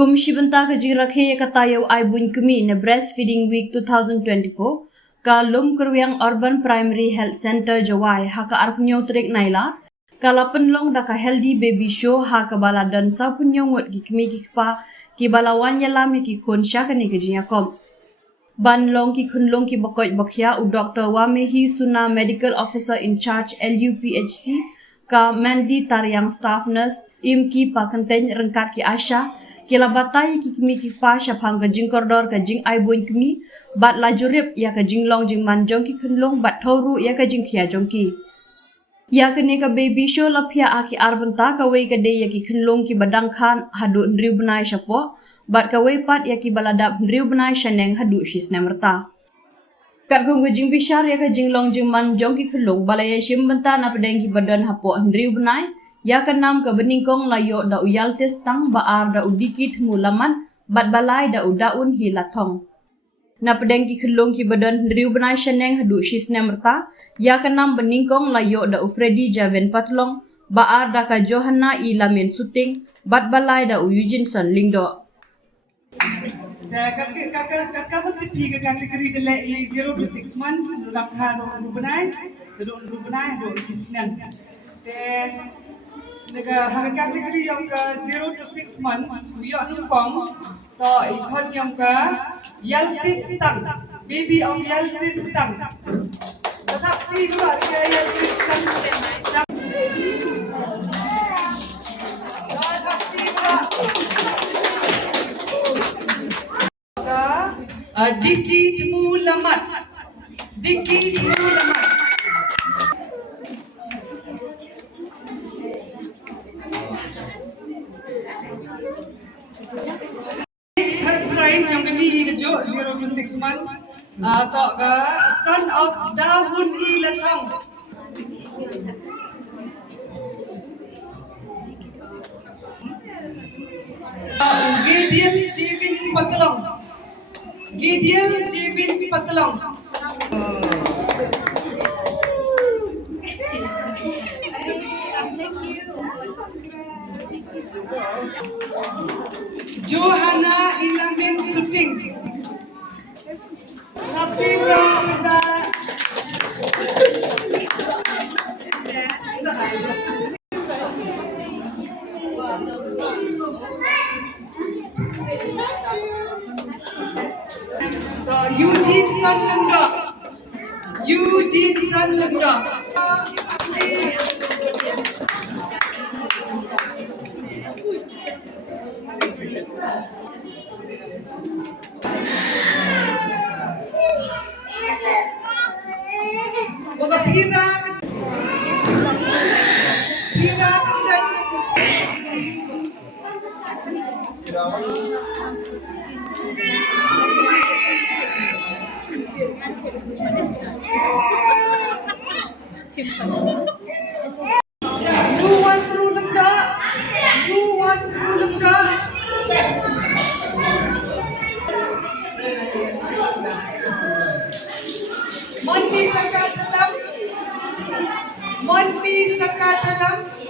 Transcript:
Komisi Bentang Kajing Rakhe Katayau Aibun Kumi na Breastfeeding Week 2024 ka lum keruang Urban Primary Health Center Jawai haka arpunyo trik naila kala penlong daka healthy baby show haka baladan sa punyo ngot gikmi gikpa ki balawan yalam ki khon syakani kajinya kom ban long ki khunlong ki bakoi bakhya u Dr. Wamehi Suna Medical Officer in Charge LUPHC ka Mandy Taryang Staff Nurse im ki pakenten rengkat ki Asha kila batai ki kimi ki pa syapang ka jing koridor ka jing aibun kimi bat lajurip ya ka jing long jing manjong ki khunlong bat thoru ya ka jing khia jongki ya kene ka baby show lapia aki arbanta ka wei ka de ya ki khunlong ki badang khan hadu ndriu banai syapo bat ka wei pat ya ki baladap ndriu banai shaneng hadu shisna merta kat gong jing bishar ya ka jing long jing manjong ki khunlong balaya shim banta na pedeng ki badan hapo ndriu banai ya ka nam ka beningkong layo da uyal testang baar da udikit mulaman bat balai da udaun hilatong na pedeng ki khulung ki badan ndriu banai shaneng hadu shisna merta ya ka nam beningkong layo da ufredi javen patlong baar da ka johanna ilamin suting bat balai da uyujinson lingdo kategori dele 0 to 6 months rakha do banai do shisna nega hang category yang ke 0 to 6 months yo anupong to ikot yang ke yaltistang baby of yaltistang tetap si dua dia yaltistang dikit mulamat price yang kami hijau 0 to 6 months atau ke son of Dahun Ilatong Gideon Jivin Patlong Johanna Ilamin Suting Happy birthday Eugene Son Lemda Pira Luan Lemda Monpi Sakachalam